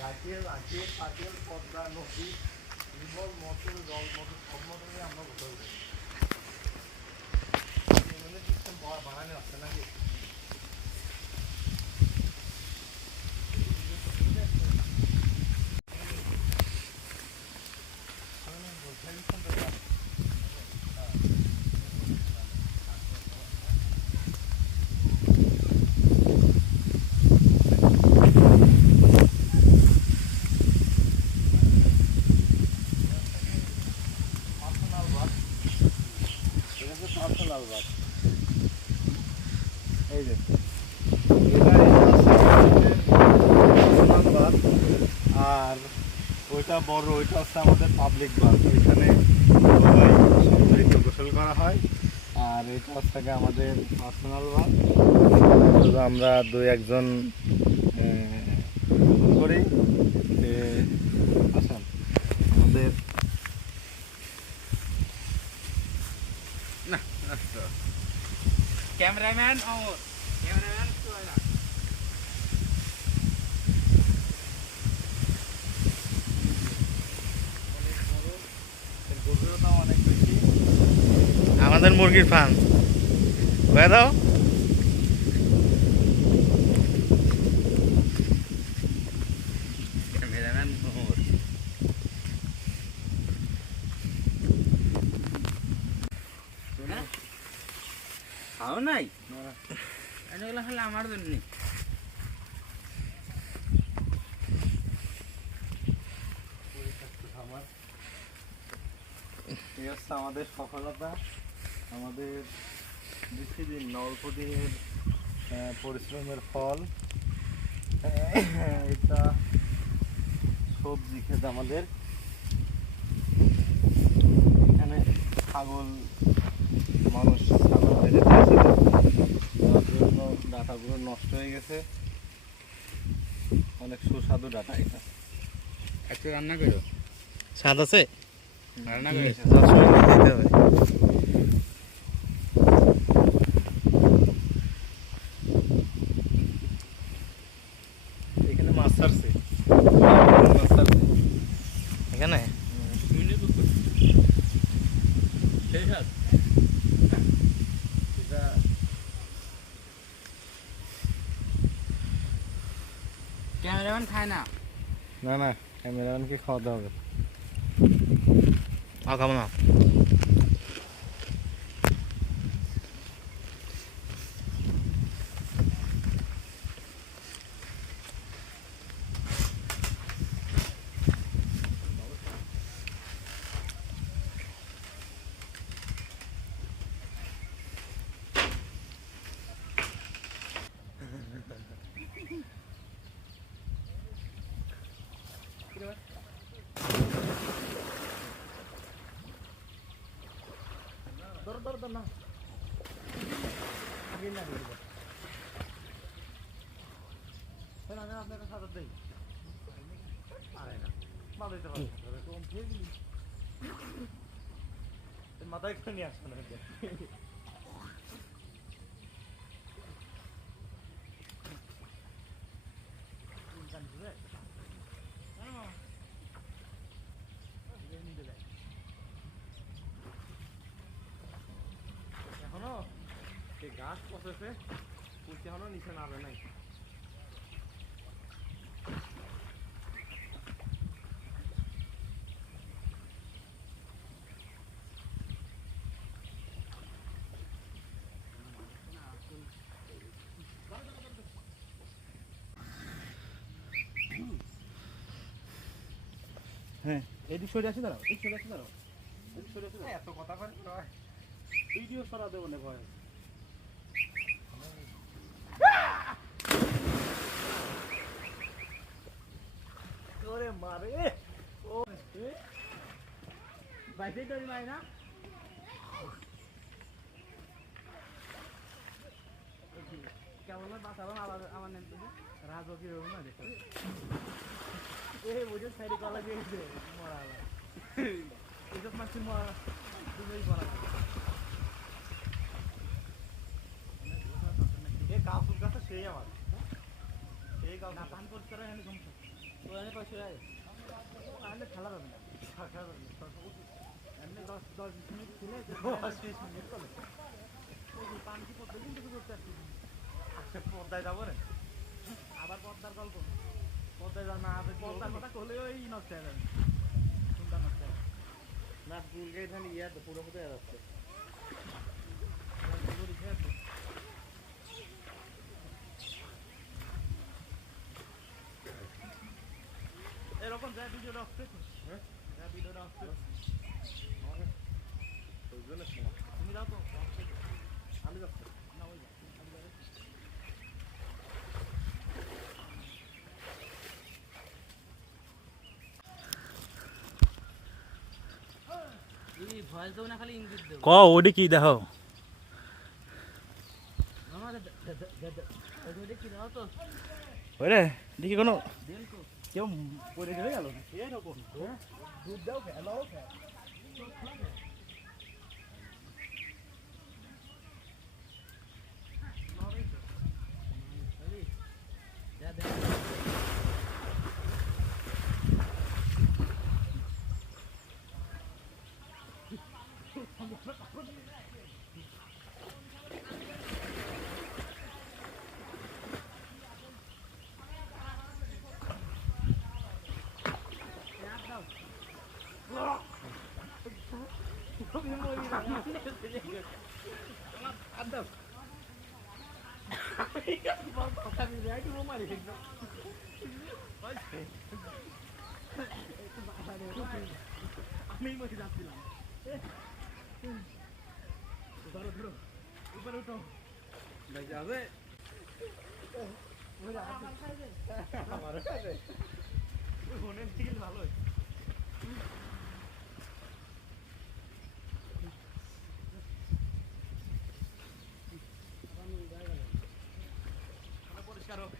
ঘাটের আছে পাটেল পদ্মা নদী নির্মল মটর জল মটর সব মটরে আমরা গোসল করি সিস্টেম বানানো আসছে নাকি এই যে আর ওইটা বড় ওইটা হচ্ছে আমাদের পাবলিক বাস ওইখানে সম্মিলিত গোসল করা হয় আর এটা হচ্ছে আমাদের পার্সোনাল বাস আমরা দুই একজন করি আসেন আমাদের না ক্যামেরাম্যান ক্যামেরাম্যান অনেক বেশি আমাদের মুরগির ফার্ম কয়ে দাও ক্যামেরাম্যান খাও নাই এগুলো হলে আমার জন্য আমাদের সফলতা আমাদের বেশি দিন না অল্প দিনের পরিশ্রমের ফল এটা সবজি ক্ষেত আমাদের এখানে ছাগল মানুষ ছাগল বেঁধে দিয়েছিল তার জন্য ডাটাগুলো নষ্ট হয়ে গেছে অনেক সুস্বাদু ডাটা এটা একটু রান্না করো স্বাদ আছে রান্না করে দিতে হবে এখানে মাছ ছাড়ছে এখানে ক্যামেরাম্যান খায় না না না ক্যামেরাম্যানকে খাওয়া দাওয়া হবে খাবো না না আগে না আমি আপনাকে সাদা দিই মাথায় একটু নিয়ে আসবেন এখনো গাছ পচেছে পুঁতি এখনো নিচে নামে নাই হ্যাঁ এদিক সরে আসি দাঁড়াও এদিক সরে আসি দাঁড়াও এদিক সরে আসি এত কথা বলে ভিডিও সরা দেবো না ভয় ওরে মারে ও বাইসে তৈরি মাই না কেমন বাঁচাবো আমার নেন রাজও কি রকম না দেখো এই বুঝে সাইডে কলা দিয়েছে মরা এসব মাছি মরা তুমি করা এই কাপুর কাছে সেই আমার সেই কাপ না পান করতে পারো এখানে সমস্যা তো এনে পয়সা আছে তাহলে খেলা যাবে না এমনি 10 মিনিট খেলে 20 মিনিট চলে পান কি করতে কিন্তু করতে আসছি পর্দায় যাবো রে আবার পদ্মার গল্প পর্দায় যাও না পদ্মার কথা করলেও ওই নষ্ট হয়ে যাবে কোনটা নষ্ট হয়ে না চুলকে এখানে ইয়ে তো পুরো মতো যাচ্ছে এরকম যা ভিডিওটা অফ করে হ্যাঁ যা ভিডিওটা অফ করে বুঝলে তুমি যাও তো আমি যাচ্ছি না ওই যা এই ভয়েস দাও না খালি ইঙ্গিত দাও ক ওডি কি দেখো আমাদের দেখি দাও তো ওরে দেখি কোনো দেন কো কেউ পড়ে গেলে গেল এরকম দুধ দাও খেলো যা দে আমি মরে যাচ্ছিলাম ধরো ধরো উপরে উঠো যাবে আমারও খাবে ফোনের থেকে ভালো পরিষ্কার হোক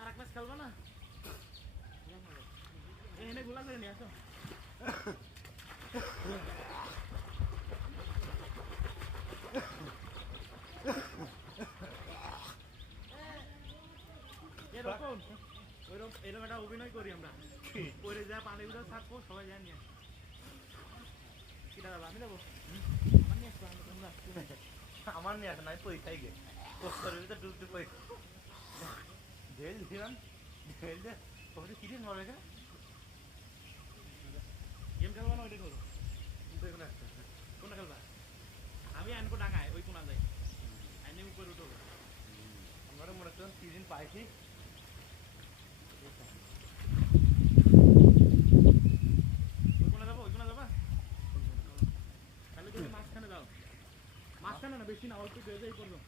আর এক ম্যাচ খেলবো না এনে গোলা করে নিয়ে আসো এরকম এরকম একটা অভিনয় করি আমরা পরে যা পানি উঠে থাকবো সবাই যায় নিয়ে কিনা যাবো আমি যাবো আমার নিয়ে আসবো তোমরা আমার নিয়ে আসে নাই পয়সাই গে কষ্টের ভিতরে ডুবতে পয়সা ঢেল দিলাম ঢেল দে তোকে কিনে মরে গে গেম খেলবো না ওইটা করবো দেখুন একটা কোনটা খেলবা আমি আনকো ডাঙায় ওই কোনা যাই আইনে উপরে উঠো আমরা মনে করলাম 3 দিন পাইছি ওই কোনা যাবো ওই কোনা যাবা তাহলে তুমি মাঝখানে যাও মাঝখানে না বেশি না অল্প হয়ে যায় করবো